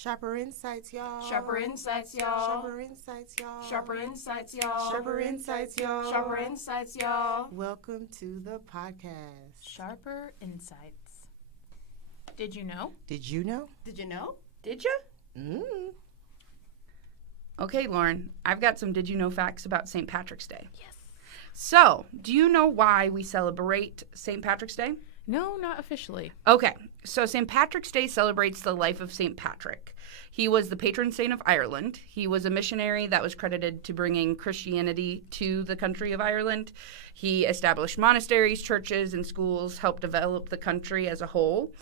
Sharper insights, y'all. Sharper insights, y'all. Sharper insights, y'all. Sharper insights, y'all. Sharper insights, y'all. Sharper insights, y'all. Welcome to the podcast. Sharper insights. Did you know? Did you know? Did you know? Did you? Okay, Lauren, I've got some did you know facts about St. Patrick's Day. Yes. So, do you know why we celebrate St. Patrick's Day? No, not officially. Okay, so St. Patrick's Day celebrates the life of St. Patrick. He was the patron saint of Ireland. He was a missionary that was credited to bringing Christianity to the country of Ireland. He established monasteries, churches, and schools, helped develop the country as a whole.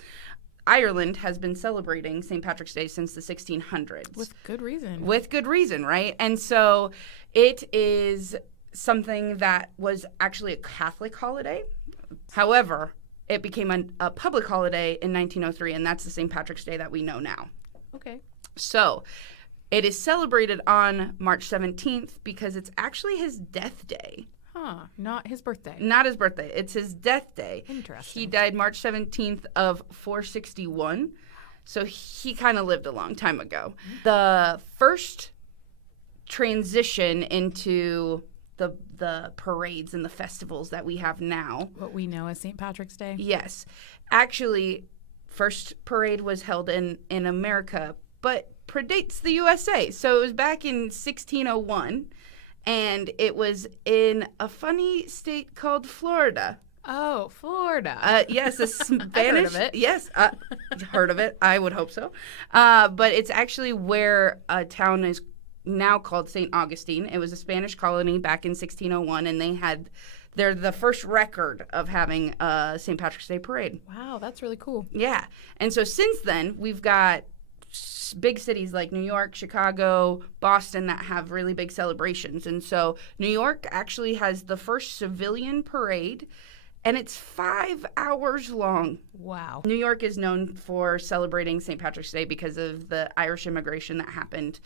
Ireland has been celebrating St. Patrick's Day since the 1600s. With good reason. With good reason, right? And so it is something that was actually a Catholic holiday. However, it became a public holiday in 1903, and that's the St. Patrick's Day that we know now. Okay. So it is celebrated on March 17th because it's actually his death day. Huh. Not his birthday. Not his birthday. It's his death day. Interesting. He died March 17th of 461, so he kind of lived a long time ago. The first transition into the parades and the festivals that we have now. What we know as St. Patrick's Day? Yes. Actually, first parade was held in America, but predates the USA. So it was back in 1601, and it was in a funny state called Florida. Oh, Florida. Yes, a Spanish. I've heard of it. Yes, heard of it. I would hope so. But it's actually where a town is now called St. Augustine. It was a Spanish colony back in 1601, and they're the first record of having a St. Patrick's Day parade. Wow, that's really cool. Yeah. And so since then, we've got big cities like New York, Chicago, Boston that have really big celebrations. And so New York actually has the first civilian parade, and it's 5 hours long. Wow. New York is known for celebrating St. Patrick's Day because of the Irish immigration that happened.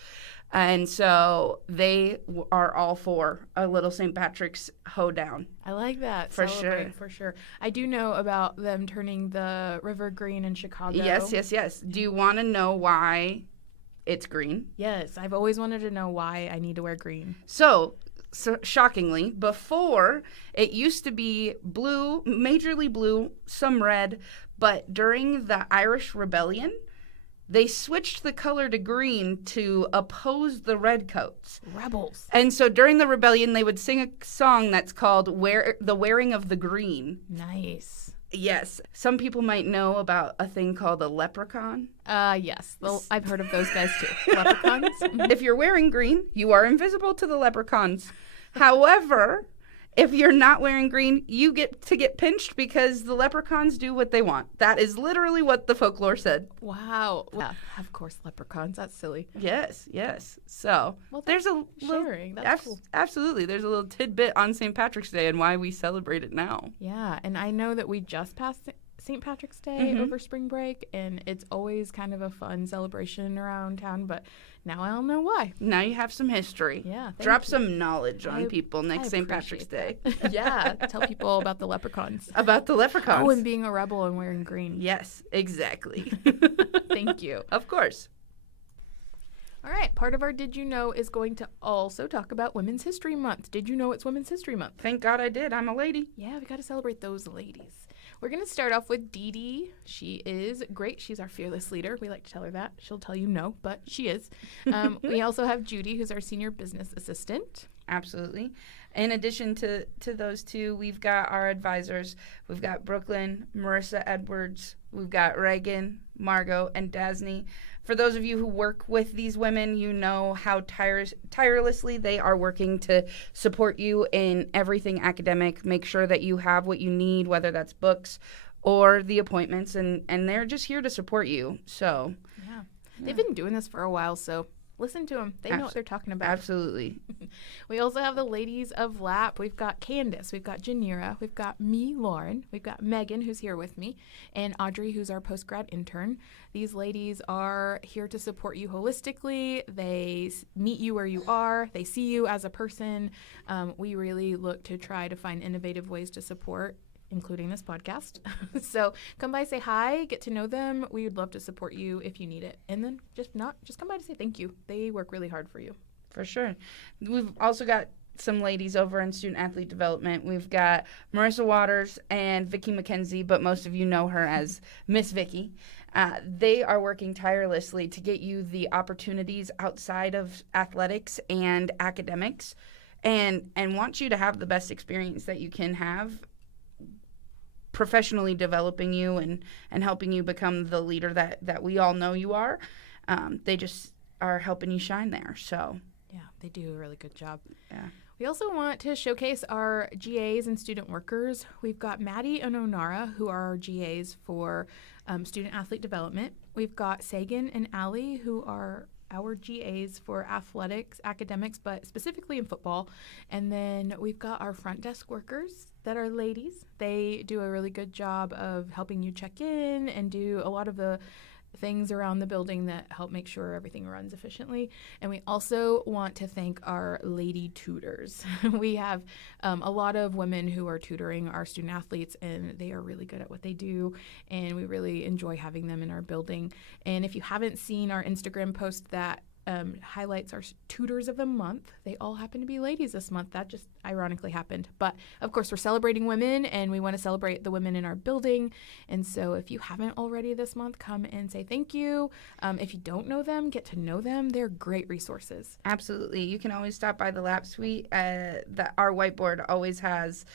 And so they are all for a little St. Patrick's hoedown. I like that. For Celebrate, sure. For sure. I do know about them turning the river green in Chicago. Yes. Do you want to know why it's green? Yes. I've always wanted to know why I need to wear green. So shockingly, before it used to be blue, majorly blue, some red, but during the Irish Rebellion, they switched the color to green to oppose the redcoats. Rebels. And so during the rebellion, they would sing a song that's called The Wearing of the Green. Nice. Yes. Some people might know about a thing called a leprechaun. Yes. Well, I've heard of those guys too. Leprechauns. If you're wearing green, you are invisible to the leprechauns. However, if you're not wearing green, you get to get pinched because the leprechauns do what they want. That is literally what the folklore said. Wow. Yeah, of course, leprechauns. That's silly. Yes. So there's a little sharing. That's cool. Absolutely. There's a little tidbit on St. Patrick's Day and why we celebrate it now. Yeah, and I know that we just passed St. Patrick's Day over spring break, and it's always kind of a fun celebration around town, but now I'll know why. Now you have some history. Yeah. Drop some knowledge on people next St. Patrick's Day. Yeah, tell people about the leprechauns. About the leprechauns. Oh, and being a rebel and wearing green. Yes, exactly. Thank you. Of course. All right, part of our Did You Know is going to also talk about Women's History Month. Did you know it's Women's History Month? Thank God I did. I'm a lady. Yeah, we got to celebrate those ladies. We're going to start off with Dee Dee. She is great. She's our fearless leader. We like to tell her that. She'll tell you no, but she is. We also have Judy, who's our senior business assistant. Absolutely. In addition to those two, we've got our advisors. We've got Brooklyn, Marissa Edwards. We've got Reagan, Margot, and Dasney. For those of you who work with these women, you know how tirelessly they are working to support you in everything academic, make sure that you have what you need, whether that's books or the appointments, and they're just here to support you. So, yeah. They've been doing this for a while, so listen to them. They know what they're talking about. Absolutely. We also have the ladies of LAP. We've got Candace. We've got Janira. We've got me, Lauren. We've got Megan, who's here with me, and Audrey, who's our post-grad intern. These ladies are here to support you holistically. They meet you where you are. They see you as a person. We really look to try to find innovative ways to support including this podcast. So come by, say hi, get to know them. We would love to support you if you need it. And then just come by to say thank you. They work really hard for you. For sure. We've also got some ladies over in student athlete development. We've got Marissa Waters and Vicky McKenzie, but most of you know her as Miss Vicky. They are working tirelessly to get you the opportunities outside of athletics and academics, and want you to have the best experience that you can have, professionally developing you and helping you become the leader that we all know you are. They just are helping you shine there. So yeah, they do a really good job. yeah. We also want to showcase our GAs and student workers. We've got Maddie and Onara, who are our GAs for student athlete development. We've got Sagan and Allie, who are our GAs for athletics, academics, but specifically in football. And then we've got our front desk workers that are ladies. They do a really good job of helping you check in and do a lot of the things around the building that help make sure everything runs efficiently. And we also want to thank our lady tutors. We have a lot of women who are tutoring our student athletes, and they are really good at what they do, and we really enjoy having them in our building. And if you haven't seen our Instagram post that highlights our tutors of the month, they all happen to be ladies this month. That just ironically happened. But of course, we're celebrating women, and we want to celebrate the women in our building. And so if you haven't already this month, come and say thank you. If you don't know them, get to know them. They're great resources. Absolutely. You can always stop by the lab suite. That our whiteboard always has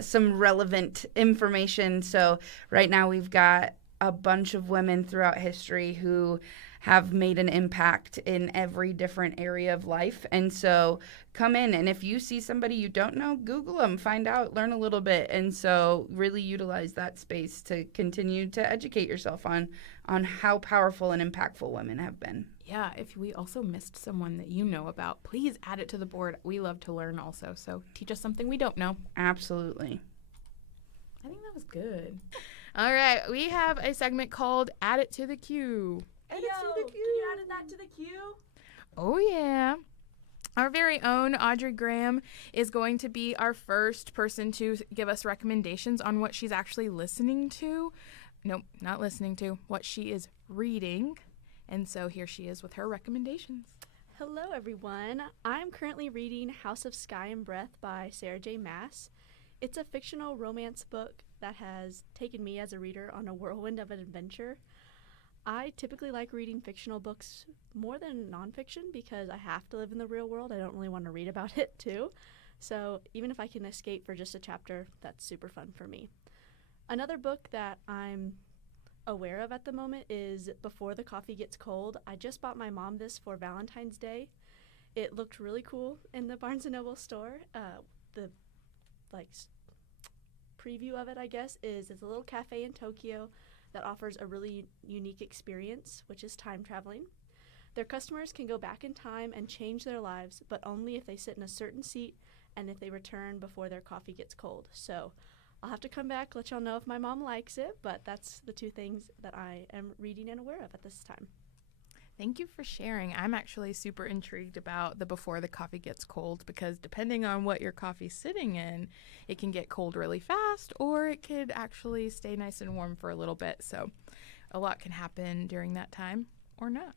some relevant information. So right now we've got a bunch of women throughout history who have made an impact in every different area of life. And so come in, and if you see somebody you don't know, Google them, find out, learn a little bit. And so really utilize that space to continue to educate yourself on how powerful and impactful women have been. Yeah, if we also missed someone that you know about, please add it to the board. We love to learn also, so teach us something we don't know. Absolutely. I think that was good. All right, we have a segment called Add It to the Queue. Hey, yo, can you add that to the queue? Oh, yeah. Our very own Audrey Graham is going to be our first person to give us recommendations on what she's actually listening to. Nope, not listening to. What she is reading. And so here she is with her recommendations. Hello, everyone. I'm currently reading House of Sky and Breath by Sarah J. Maas. It's a fictional romance book that has taken me as a reader on a whirlwind of an adventure. I typically like reading fictional books more than nonfiction because I have to live in the real world. I don't really want to read about it too. So even if I can escape for just a chapter, that's super fun for me. Another book that I'm aware of at the moment is Before the Coffee Gets Cold. I just bought my mom this for Valentine's Day. It looked really cool in the Barnes & Noble store. The preview of it, I guess, is it's a little cafe in Tokyo that offers a really unique experience, which is time traveling. Their customers can go back in time and change their lives, but only if they sit in a certain seat and if they return before their coffee gets cold. So I'll have to come back, let y'all know if my mom likes it, but that's the two things that I am reading and aware of at this time. Thank you for sharing. I'm actually super intrigued about the Before the Coffee Gets Cold because depending on what your coffee's sitting in, it can get cold really fast or it could actually stay nice and warm for a little bit. So a lot can happen during that time or not.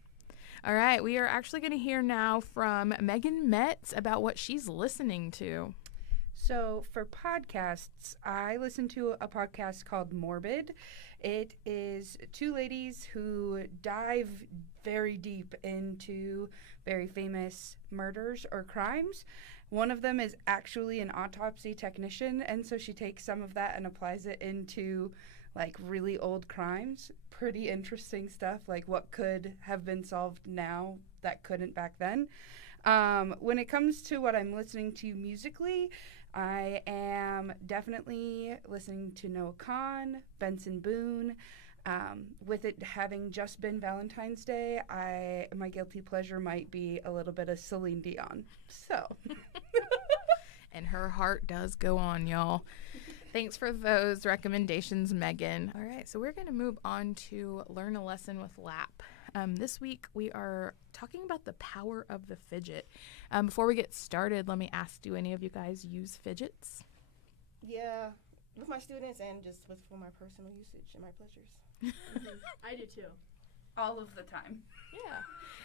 All right, we are actually going to hear now from Megan Metz about what she's listening to. So for podcasts, I listen to a podcast called Morbid. It is two ladies who dive very deep into very famous murders or crimes. One of them is actually an autopsy technician, and so she takes some of that and applies it into like really old crimes. Pretty interesting stuff, like what could have been solved now that couldn't back then. When it comes to what I'm listening to musically, I am definitely listening to Noah Kahan, Benson Boone. With it having just been Valentine's Day, my guilty pleasure might be a little bit of Celine Dion. So, and her heart does go on, y'all. Thanks for those recommendations, Megan. All right, so we're going to move on to Learn a Lesson with LAP. This week, we are talking about the power of the fidget. Before we get started, let me ask, do any of you guys use fidgets? Yeah, with my students and just for my personal usage and my pleasures. I do too. All of the time. Yeah.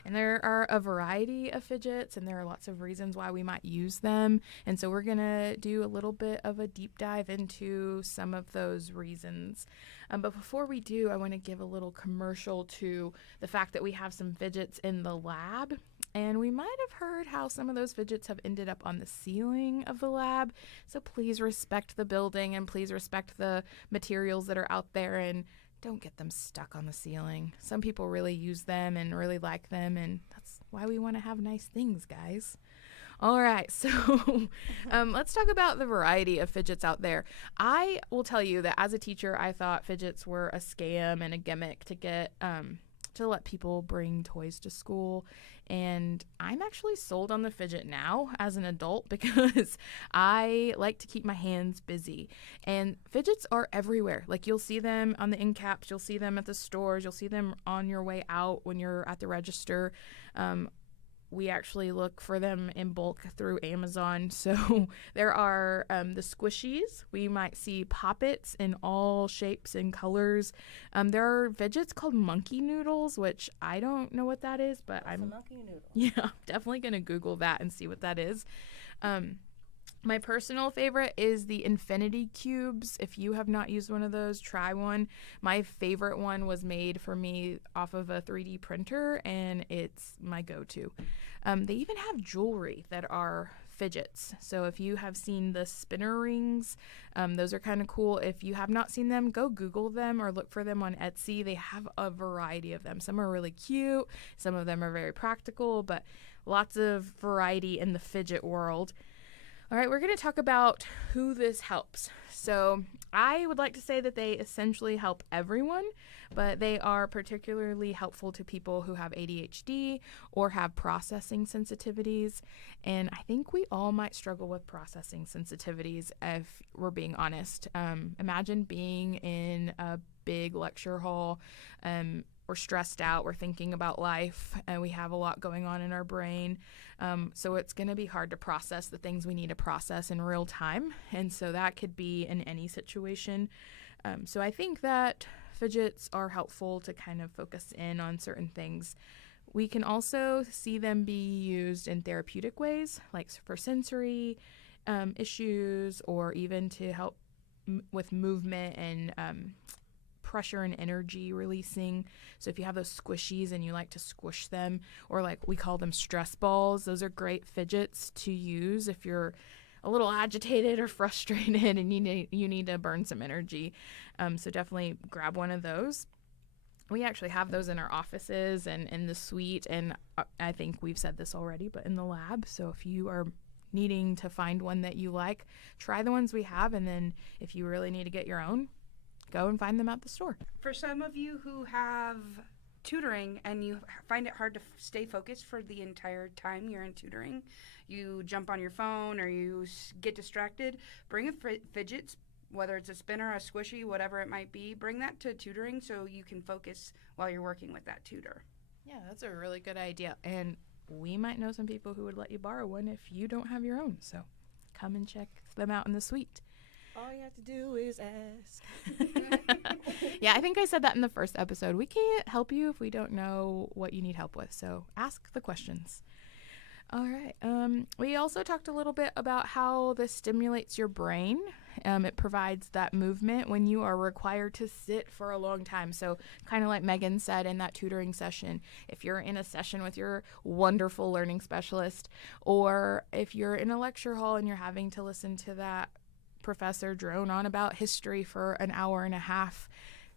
And there are a variety of fidgets, and there are lots of reasons why we might use them. And so we're going to do a little bit of a deep dive into some of those reasons. But before we do, I want to give a little commercial to the fact that we have some fidgets in the lab. And we might have heard how some of those fidgets have ended up on the ceiling of the lab. So please respect the building and please respect the materials that are out there and don't get them stuck on the ceiling. Some people really use them and really like them, and that's why we want to have nice things, guys. All right, so let's talk about the variety of fidgets out there. I will tell you that as a teacher, I thought fidgets were a scam and a gimmick to get to let people bring toys to school. And I'm actually sold on the fidget now as an adult because I like to keep my hands busy. And fidgets are everywhere. Like you'll see them on the end caps, you'll see them at the stores, you'll see them on your way out when you're at the register. We actually look for them in bulk through Amazon. So there are the squishies. We might see poppets in all shapes and colors. There are fidgets called monkey noodles, which I don't know what that is, but That's a monkey noodle. Yeah, definitely going to Google that and see what that is. My personal favorite is the infinity cubes. If you have not used one of those, try one. My favorite one was made for me off of a 3D printer, and it's my go-to. They even have jewelry that are fidgets. So if you have seen the spinner rings, those are kind of cool. If you have not seen them, go Google them or look for them on Etsy. They have a variety of them. Some are really cute. Some of them are very practical, but lots of variety in the fidget world. All right, we're going to talk about who this helps. So I would like to say that they essentially help everyone, but they are particularly helpful to people who have ADHD or have processing sensitivities. And I think we all might struggle with processing sensitivities if we're being honest. Imagine being in a big lecture hall. We're stressed out, we're thinking about life, and we have a lot going on in our brain. So it's going to be hard to process the things we need to process in real time. And so that could be in any situation. So I think that fidgets are helpful to kind of focus in on certain things. We can also see them be used in therapeutic ways, like for sensory issues, or even to help with movement and pressure and energy releasing. So if you have those squishies and you like to squish them, or like we call them stress balls, those are great fidgets to use if you're a little agitated or frustrated and you need to burn some energy. So definitely grab one of those. We actually have those in our offices and in the suite, and I think we've said this already, but in the lab. So if you are needing to find one that you like, try the ones we have, and then if you really need to get your own, go and find them at the store. For some of you who have tutoring and you find it hard to stay focused for the entire time you're in tutoring, you jump on your phone or you get distracted, bring a fidget, whether it's a spinner, a squishy, whatever it might be, bring that to tutoring so you can focus while you're working with that tutor. Yeah, that's a really good idea. And we might know some people who would let you borrow one if you don't have your own. So come and check them out in the suite. All you have to do is ask. Yeah, I think I said that in the first episode. We can't help you if we don't know what you need help with, so ask the questions. All right. We also talked a little bit about how this stimulates your brain. It provides that movement when you are required to sit for a long time. So kind of like Megan said in that tutoring session, if you're in a session with your wonderful learning specialist, or if you're in a lecture hall and you're having to listen to that professor drone on about history for an hour and a half,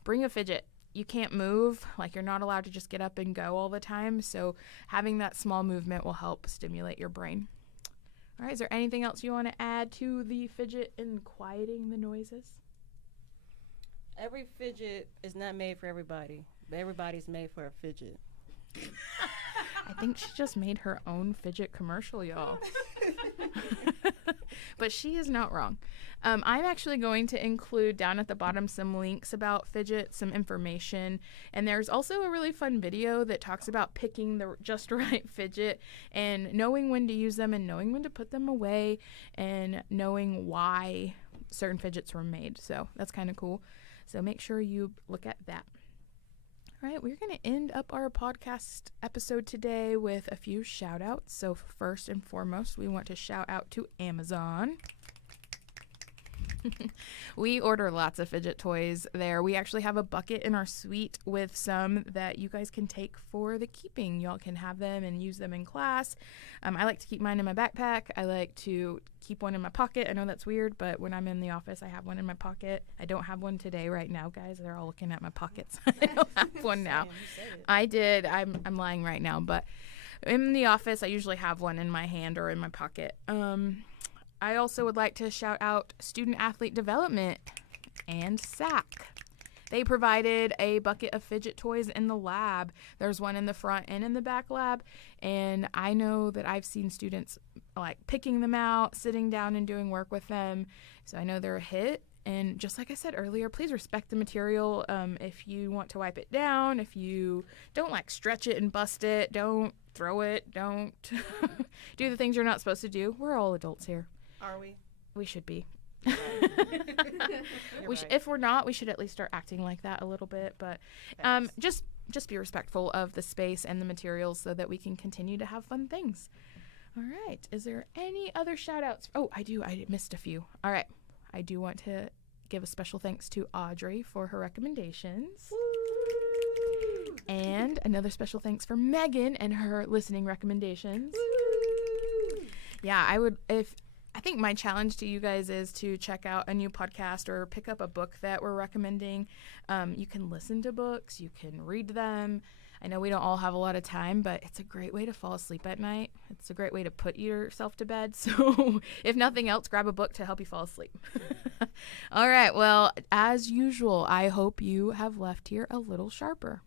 bring a fidget. You can't move, like you're not allowed to just get up and go all the time, so having that small movement will help stimulate your brain. All right, is there anything else you want to add to the fidget in quieting the noises? Every fidget is not made for everybody, but everybody's made for a fidget. I think she just made her own fidget commercial, y'all. But she is not wrong. I'm actually going to include down at the bottom some links about fidgets, some information, and there's also a really fun video that talks about picking the just right fidget and knowing when to use them and knowing when to put them away and knowing why certain fidgets were made. So that's kind of cool. So make sure you look at that. All right, we're going to end up our podcast episode today with a few shout outs. So first and foremost, we want to shout out to Amazon. We order lots of fidget toys there. We actually have a bucket in our suite with some that you guys can take for the keeping. Y'all can have them and use them in class. I like to keep mine in my backpack. I like to keep one in my pocket. I know that's weird, but when I'm in the office, I have one in my pocket. I don't have one today right now, guys. They're all looking at my pockets. I don't have one now. I did. I'm lying right now, but in the office, I usually have one in my hand or in my pocket. I also would like to shout out Student Athlete Development and SAC. They provided a bucket of fidget toys in the lab. There's one in the front and in the back lab, and I know that I've seen students like picking them out, sitting down and doing work with them, so I know they're a hit. And just like I said earlier, please respect the material. If you want to wipe it down, if you don't like stretch it and bust it, don't throw it, don't do the things you're not supposed to do. We're all adults here. Are we? We should be. You're right. If we're not, we should at least start acting like that a little bit. But just be respectful of the space and the materials so that we can continue to have fun things. All right. Is there any other shout outs? Oh, I do. I missed a few. All right. I do want to give a special thanks to Audrey for her recommendations. Woo! And another special thanks for Megan and her listening recommendations. Woo! Yeah, I think my challenge to you guys is to check out a new podcast or pick up a book that we're recommending. You can listen to books, you can read them. I know we don't all have a lot of time, but it's a great way to fall asleep at night. It's a great way to put yourself to bed. So if nothing else, grab a book to help you fall asleep. All right. Well, as usual, I hope you have left here a little sharper.